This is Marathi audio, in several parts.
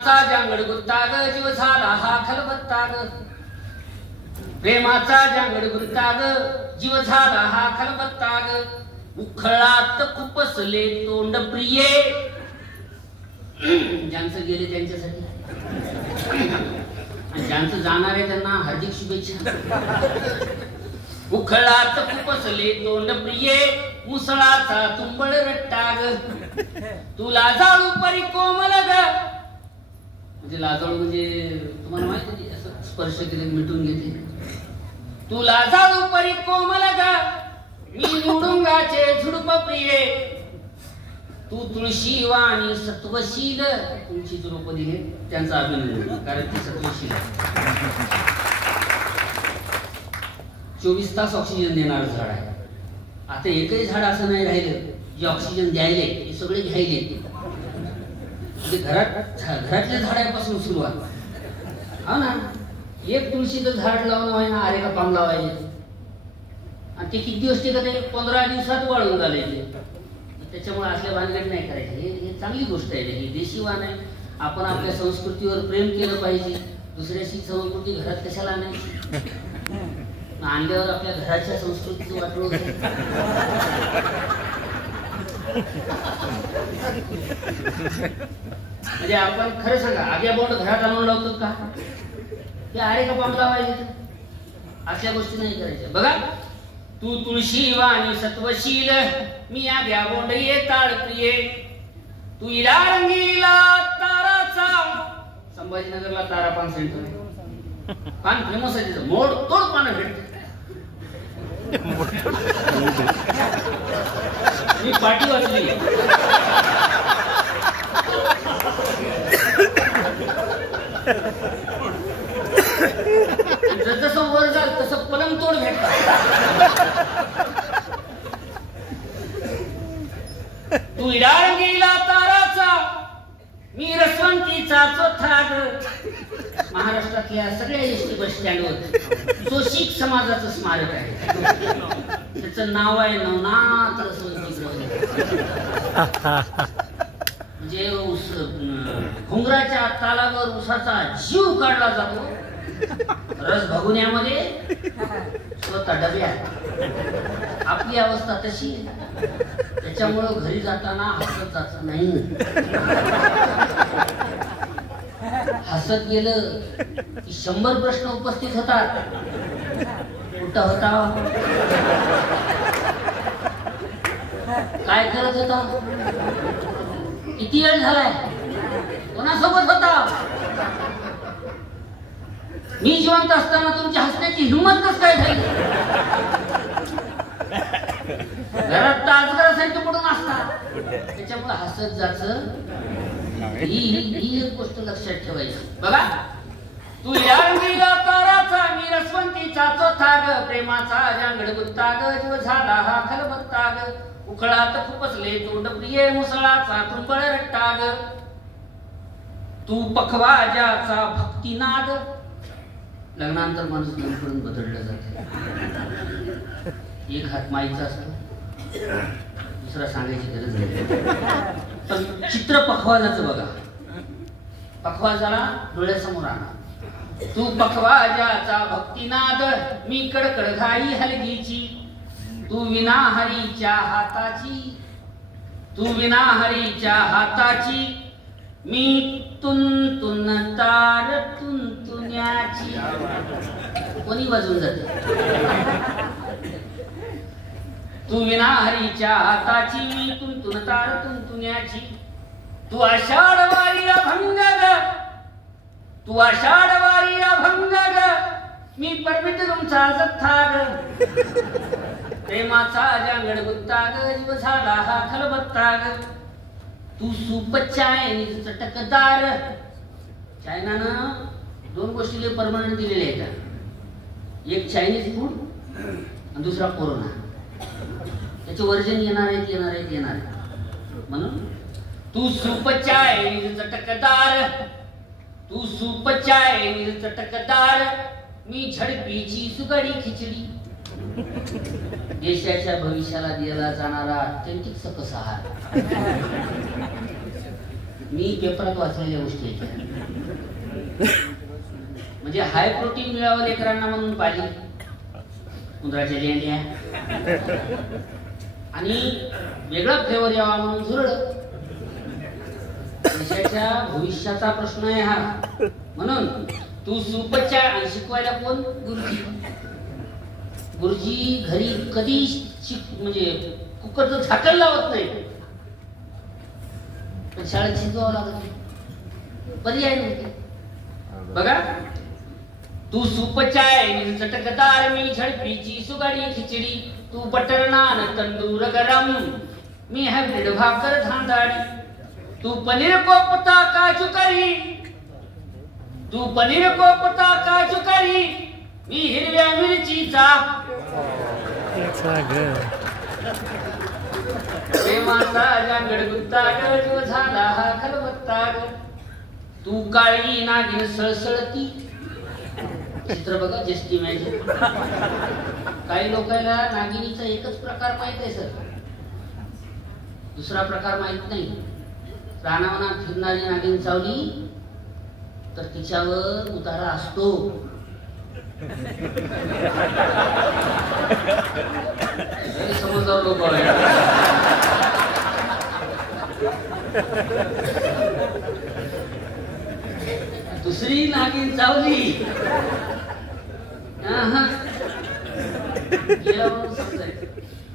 जांगड गुत्ता ग जीव झाला हा खलबत्ता ग प्रेमाचा जांगड गुत्ता ग जीव झाला हा खलबत्ता ग उखळात खुपसले तोंड प्रिये ज्यांचं गेले त्यांच्यासाठी आणि ज्यांचं जाणार आहे त्यांना हार्दिक शुभेच्छा. उखळात खुपसले तोंड प्रिये मुसळाचा तुंबळ रट्टा ग तुला जाळू परी कोमल ग. म्हणजे लाजाळू म्हणजे तुम्हाला माहिती आहे असं स्पर्श केले मिटून घेते. तुला जाळू परी कोमल ग मी निवडुंगाचे झुडप प्रिये तू तुळशी वाणी सत्वशील. तुमची झुडप दिले त्यांचं अभिनंदन कारण ती सत्वशील आहे. 24 तास ऑक्सिजन देणार झाड आहे. आता एकही झाड असं नाही राहिलं जे ऑक्सिजन द्यायले हे सगळे घ्यायले. म्हणजे घरातल्या झाडापासून सुरुवात हा ना. एक तुळशीचं झाड लावणं आहे ना आरे का पाम लावायचे आणि ते किती दिवस टिकत आहे 15 दिवसात वाळून घालायचे. त्याच्यामुळे असल्या भानगड नाही करायचे. हे चांगली गोष्ट आहे. ही देशीवान आहे. आपण आपल्या संस्कृतीवर प्रेम केलं पाहिजे. दुसऱ्याची संस्कृती घरात कशाला नाही आणल्यावर आपल्या घराच्या संस्कृतीचं वाटलं होतं. म्हणजे आपण खरं सांगा आग्या बोट घरात आणून लावतो का ते आरे का पाम लावायचे अशा गोष्टी नाही करायच्या. बघा तू तुळशी वाणी सत्वशील मी आग्या बोंड ये ताळ प्रिये तू इला रंगीला ताराचा. संभाजीनगरला तारा पान सेंटर पान फेमस आहे तिथं मोड तोड पानं भेटते. मी पाठी वाचली जसं वर जाल तसं पलंग तोड भेटतात. तू इडाळगीला ताराचा मी रसवंतीचा चोथा ग. महाराष्ट्रातल्या सगळ्या एसटी बस स्टँडवर शोषित समाजाचं स्मारक आहे. त्याचं नाव आहे नवनाथ म्हणजे घुंगराच्या तालावर उसाचा जीव काढला जातो. रस भगुन्यामध्ये स्वतः डब्यात आपली अवस्था तशी आहे. त्याच्यामुळं घरी जाताना हसत जायचं नाही. हसत गेलं की 100 प्रश्न उपस्थित होतात. कुठं होता काय करत होता किती वेळ झालाय कोणासोबत होता. मी जिवंत असताना तुमची हसण्याची हिंमत कस काय झाली. घरात तर अजगरासारखे पडून असतात. त्याच्यामुळे हसत जायचं ही एक गोष्ट लक्षात ठेवायची. बघा तू यारंगीला ताराचा मी रसवंतीचा चोथा ग प्रेमाचा जांगड गुत्ता ग जीव झाला हा खलबत्ता ग उखळात खुपसले तोंड प्रिये मुसळाचा तुंबळ रट्टा ग तू पखवाजाचा भक्तिनाद. लग्नानंतर माणूस नंतरून बदललं जाते. एक हात माईचा असतो दुसरा सांगायची गरज नाही. पण चित्र पखवाजाचं बघा. पखवाजाला डोळ्यासमोर आणा. तू पखवाजाचा भक्तिनाद मी कडकड घाई हलगीची तू विना हरीच्या हाताची तू विना हरीच्या हाताची मी तुन तार तुंतुण्याची. कोणी वाजवून जाते. तू विना हरीच्या हाताची मी तुन तार तुंतुण्याची तू आषाढ वारी अभंग ग तू आषाढ वारी अभंग ग मी परमिट तुमचा जथ्था ग प्रेमाचा जांगड गुत्ता ग जीव झाला हा खलबत्ता ग तू सूप चायनीज चटकदार. चायनानं 2 गोष्टीले परमनंट दिलेले आहेत. एक चायनीज फूड आणि दुसरा कोरोना. त्याचे वर्जन येणार आहेत. म्हणून तू सूप चायनीज चटकदार तू सूप चायनीज चटकदार मी झडपीची सुगडी खिचडी देशाच्या भविष्याला दिला जाणारा अत्यंतिक सकस आहार. मी पेपरात वाचलेल्या गोष्टी आहेत. म्हणजे हाय प्रोटीन मिळावं लेकरांना म्हणून पाहिजे उंदराच्या लेंड्या आणि वेगळा फ्लेवर यावा म्हणून झुरड. देशाच्या भविष्याचा प्रश्न आहे हा. म्हणून तू सूपच्या शिकवायला कोण? गुरुजी. गुरुजी घरी कधी म्हणजे कुकरचं झाकण लावत नाही, पण शाळेत शिकवावं लागत, पर्याय नव्हते. बघा, तू सूपचाय मी चटकदार, मी झडपीची सुगाडी खिचडी, तू बटर नान तंदूर गरम, मी हायब्रिड भाकर धांदाडी, तू पनीर कोफ्ता काजू करी, तू पनीर कोफ्ता काजू करी, मी हिरव्या मिरचीचा प्रेमाचा जांगड गुत्ता ग, जीव झाला हा खलबत्ता ग, तू काळी नागिन सळसळती. चित्र बघा, जस्ट इमॅजिन. काही लोकांना नागिनीचा एकच प्रकार माहित आहे सर, दुसरा प्रकार माहित नाही. रानावनात फिरणारी नागिन चावली तर तिच्यावर उतारा असतो. समजदार लोक दुसरी नागिन चावली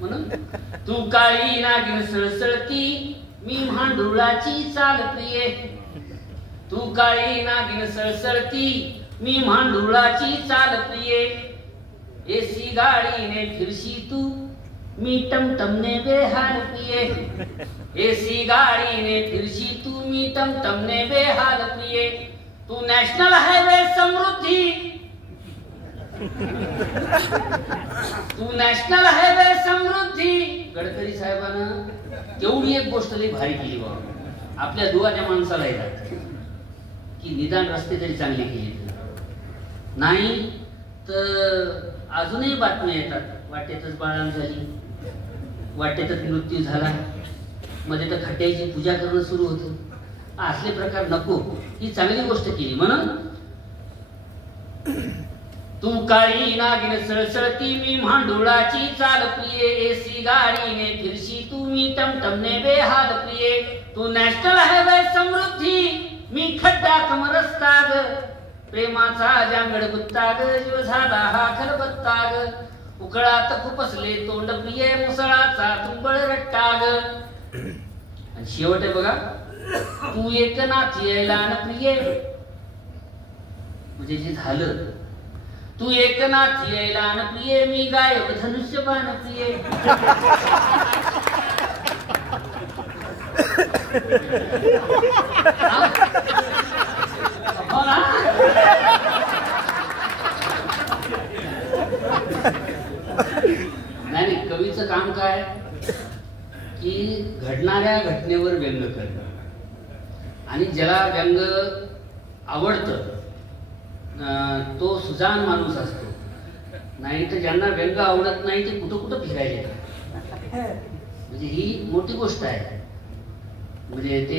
म्हणून तू काळी नागिन सळसळती, मी भांडुळाची चाल प्रिये, तू काळी नागिन सळसळती, मी भांडुळाची चाल प्रिये, एसी गाडीने फिरशी तू, मी टमटमने बेहाल प्रिये, एसी गाडीने फिरशी तू, मी टमटमने बेहाल प्रिये, तू नॅशनल हायवे समृद्धी, तू नॅशनल हायवे समृद्धी. गडकरी साहेबांना तेवढी एक गोष्ट लई भारी केली बाबा, आपल्या दुवाच्या माणसाला येतात की निदान रस्ते तरी चांगले केले, नाही तर अजूनही बातम्या येतात, वाटेतच बाळांत झाली, वाटेतच मृत्यू झाला, मध्ये तर खड्ड्याची पूजा करणं सुरू होतं. असले प्रकार नको, ही चांगली गोष्ट केली. म्हणून तू काळी नागिन सळसळती, मी भांडुळाची चाल प्रिये, एसी गाडीने फिरशी तू, मी टमटमने बेहाल प्रिये, तू नॅशनल हायवे समृद्धी, मी खड्डा कमरस्ता ग, प्रेमाचा जांगड गुत्ता ग, जीव झाला हा खलबत्ता ग, उकळात खुपसले तोंड प्रिये, मुसळाचा तुंबळ रट्टा ग. आणि शेवट आहे बघा, तू एक नाची ऐलान प्रिये, म्हणजे जे झालं, तू एक नाची ऐलान प्रिये, मी गायब धनुष्यबाण प्रिये. नाही, कवीचं काम काय की घडणाऱ्या घटनेवर व्यंग करणं, आणि ज्याला व्यंग आवडतं तो सुजाण माणूस असतो, नाही तर ज्यांना व्यंग आवडत नाही ते कुठं कुठं फिरायला येतात. म्हणजे ही मोठी गोष्ट आहे. म्हणजे ते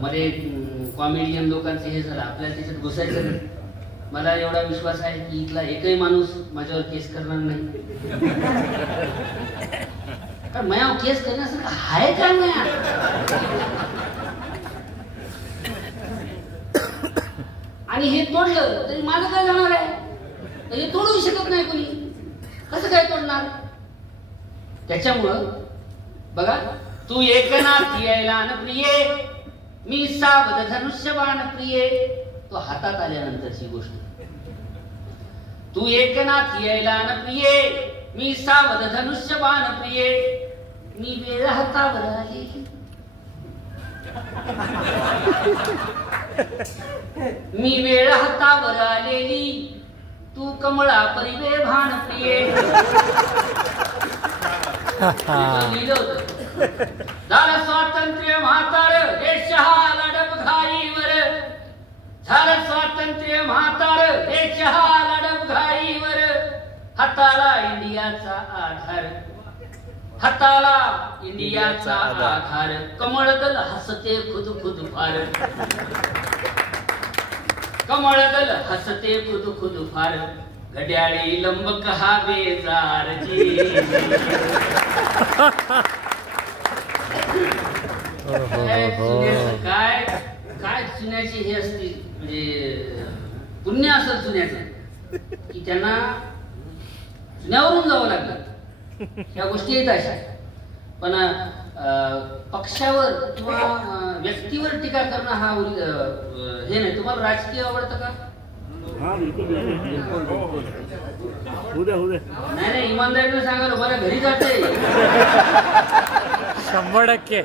मध्ये कॉमेडियन लोकांचे हे झालं, आपल्याला त्याच्यात घुसायचं नाही. मला एवढा विश्वास आहे की इथला एकही माणूस माझ्यावर केस करणार नाही, कारण माझ्यावर केस करण्यासारखं आहे का नाही. आणि हे तोडलं तरी माझं काय जाणार आहे, हे तोडू शकत नाही कोणी, कसं काय तोडणार. त्याच्यामुळं बघा, तू एकनाथी ऐलान प्रिये, मी सावध धनुष्यबाण प्रिये, तो हातात आल्यानंतरची गोष्ट. तू एकनाथी ऐलान प्रिये, मी सावध धनुष्यबाण प्रिये, मी वेळ हातावर आले, मी वेळ हातावर आलेली, तू कमळा परिवे भान प्रिये. झालं स्वातंत्र्य म्हातार देश हा लढप घाईवर, झालं स्वातंत्र्य म्हातार देश हा लढप घाईवर, हाताला इंडियाचा आधार, हाताला इंडियाचा आधार कमळदल हसते खुद खुद फार कमळदल हसते खुद खुद फार घड्याळी लंब कहावे जारजी काय काय चुन्याची हे असते म्हणजे पुण्य असं चुन्याचं की त्यांना चुन्यावरून जावं लागलं ह्या गोष्टी येत अशा पण पक्षावर किंवा व्यक्तीवर टीका करणं हा हे नाही. तुम्हाला राजकीय आवडतं का? नाही नाही इमानदारीने सांगा बरं घरी जाते 100%